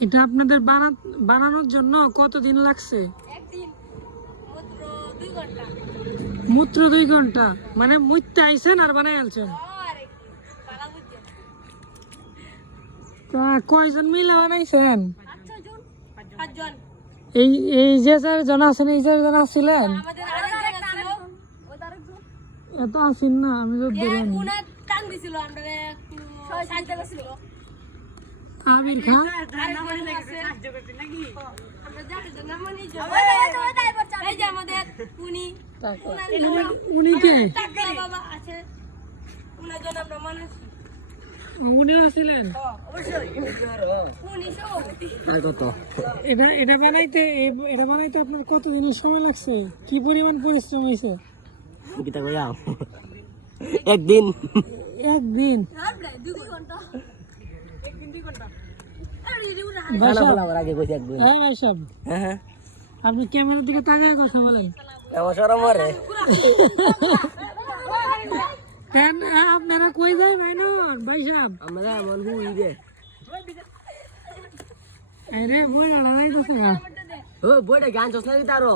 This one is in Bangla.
এটা আপনাদের বানা- বানানোর জন্য কতদিন লাগছে? মাত্র দুই ঘণ্টা। মূত্র দুই ঘণ্টা। মানে মুইতে আইছেন আর বানাই আনছেন? কয়জন মিলে বানাইছেন? জন এই এই যে চারজন আছেন এই আসছিলেন আমাদের আরেকজন ছিল এত আসেন না আমি তো আবির খা মানে এটা এটা বানাইতে এটা বানাইতে আপনার কতদিনের সময় লাগছে? কি পরিমাণ পরিশ্রম হয়েছে? একদিন। একদিন। দুই ঘণ্টা। আপনি ক্যামেরার দিকে তাকায় কথা বলেন। হ্যাঁ, আপনারা কই যায় ভাই না ভাই সাহেব আমরা এমন হুই রে। আরে বই না ও বইটা গান চস না তারো